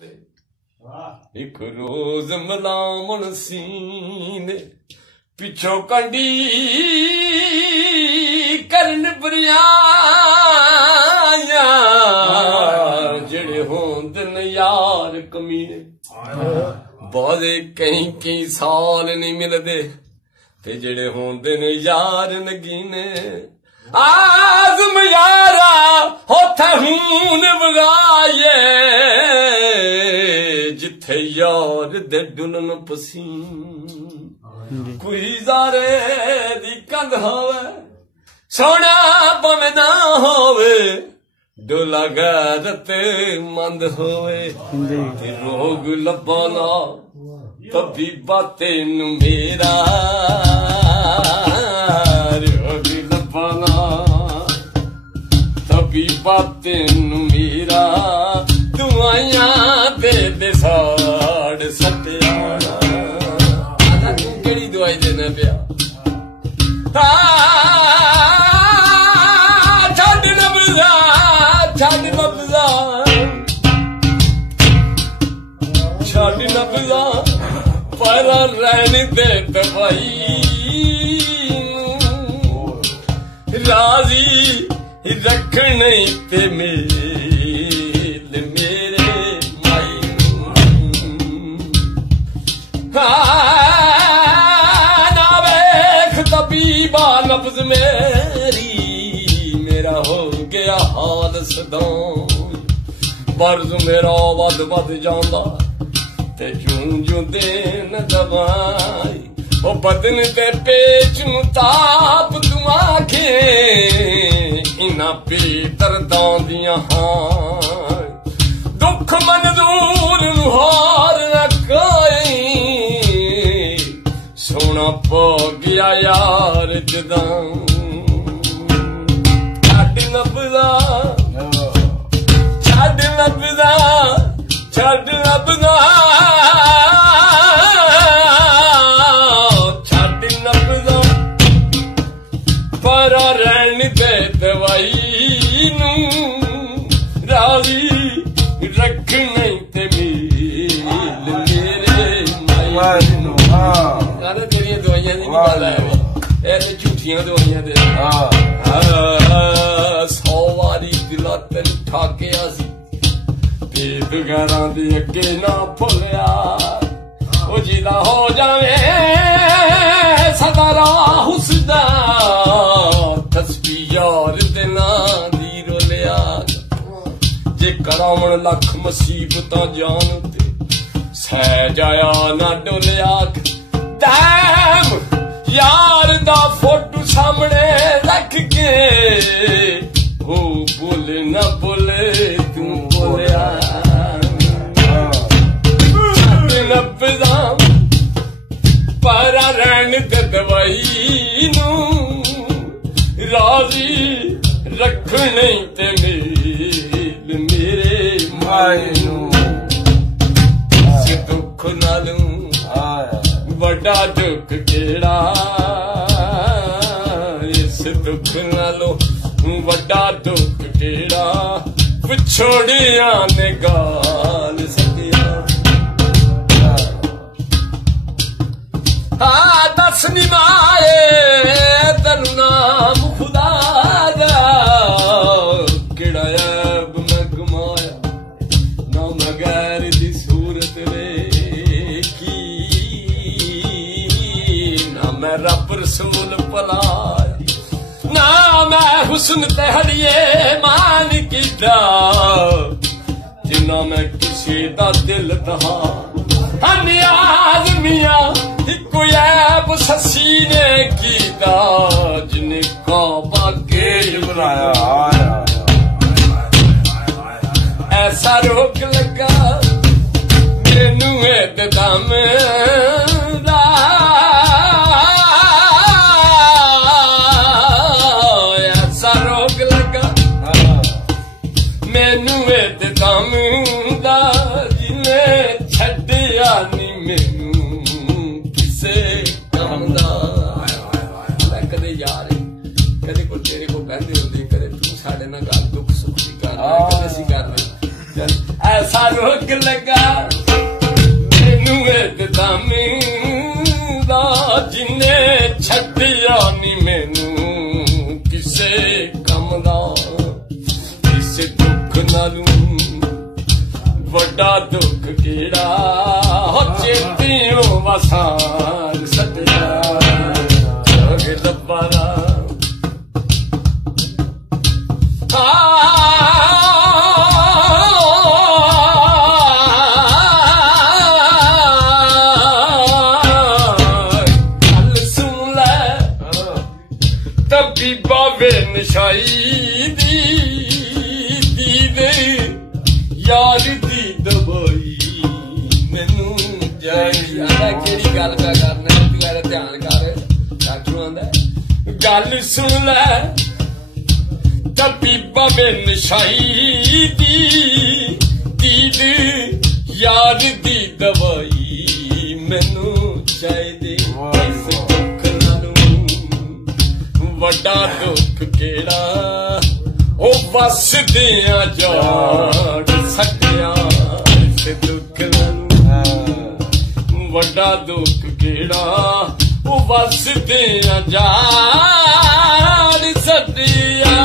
एक रोज मलामण सीने पिछो कंडी करन बरियाया जेड़े होंदन यार कमीने बहुते कई साल नहीं मिलदे ते जेड़े होंदन यार नगीने आज़म यारा होता हून बगाए जिथे यार दे डुलन पसीन कोई जारे दी कंध होवे सोना भावें ना होवे डोला गैरत मंद होवे ते रोग लब्बाना तबीबा तेनू मेरा रोग लब्बाना तबीबा तेनू मेरा दुआइयां दे साड़ सत्याना आदा तू केड़ी दवाई देना पिया छड्ड नबज़ा छड्ड नबज़ा छड्ड नबज़ा पर रहन दे दवाई राजी रखण ते मेरे माई ना वेख तबीबा नब्ज़ मेरी मेरा हो गया हाल सदां बर्ज़ मेरा वध वध जांदा ते जूं जूं देन दवाई ओ बदन ते पेच नूं ताप तूं आखे इन्हां बेदर्दां दियां हां दुख मंजूर नूं हार न कोई सोना पो गया यार जदां छड्ड नबज़ा छड्ड नबज़ा छड्ड नबज़ा छड्ड नबज़ा पर रहन दे दवाई नूं राजी रखण ते मेरे माई नूं कहंदे तेरियां दवाइयां दी गल है ए ते झूठियां दवाइयां दे 100 वारी दिला तैनू ठाकिया सी बेदगारां दे अगे ना भुलिया ओ जिदा हो जावे सदा राह उसदा तस्बीह यार दे नां दी रोलिया जे करावण लख मुसीबतां जान ते सह जाया ना डोलिया टैम यार दा फोटो सामने रख के ओ बोले ना बोले तू बोलिया नबज़ा पर रहन दे दवाई नूं राजी रखण ते मेरे माई नूं इस दुख नालों बड़ा दुख केड़ा इस दुख नालों बड़ा दुख केड़ा विछोड़िया ने गाल सकिया दस नी माए तैनू नाम खुदा दा केड़ा ऐब मैं गमाया ना मैं गैर दी सूरत वेखी ना मैं रब रसूल भलाया ना मैं हुस्न ते हड़िए मान कीता जिन्ना मैं किसी दा दिल दहा नियाज मियां इको ऐब ससी ने कीता जिन्हें काबा गेट बनाया ऐसा रोक लगा मैनू एकदम ऐसा रोक लगा मैनू एकदम जिन्हें छड्डिया नी मैनू किसे काम दा कदे यार कदे को तेरे को कहंदे हुंदे कदे तू साडे नाल गल दुख सुख दी कर कदे असीं कर ਐਸਾ ਰੋਗ ਲੱਗਾ ਮੈਨੂੰ ਇੱਕਦਮੀ ਦਾ ਜਿੰਨੇ ਛੱਡਿਆ ਨੀ ਮੈਨੂੰ ਕਿਸੇ ਕੰਮ ਦਾ ਕਿਸੇ ਦੁੱਖ ਨਾਲੋਂ ਵੱਡਾ ਦੁੱਖ ਕਿਹੜਾ ਹੋ ਚੇਤੀਓ ਵਸਾਨ ਸੱਜਣਾ ਜਗ ਲੱਭਾ ਦਾ ਤਬੀਬਾ ਵੇ ਨਸ਼ਾਈ ਦੀ ਦੇ ਯਾਰ ਦੀ ਦਵਾਈ ਮੈਨੂੰ ਜਾਈ ਆਂਦਾ ਕਿਹੜੀ ਗੱਲ ਪਾ ਕਰਨਾ ਤੂੰ ਇਹਦਾ ਧਿਆਨ ਕਰ ਡਾਕਟਰ ਆਂਦਾ ਗੱਲ ਸੁਣ ਲੈ ਤਬੀਬਾ ਵੇ ਨਸ਼ਾਈ ਦੀ ਯਾਰ ਦੀ ਦਵਾਈ ਮੈਨੂੰ ਚਾਹੀਦੀ ਵੱਡਾ ਦੁੱਖ ਕਿਹੜਾ ਉਹ ਵਸਦਿਆਂ ਜਾੜ ਸੱਟਿਆ ਇਸ ਦੁੱਖ ਨੂੰ ਵੱਡਾ ਦੁੱਖ ਕਿਹੜਾ ਉਹ ਵਸਦਿਆਂ ਜਾੜ ਸੱਟਿਆ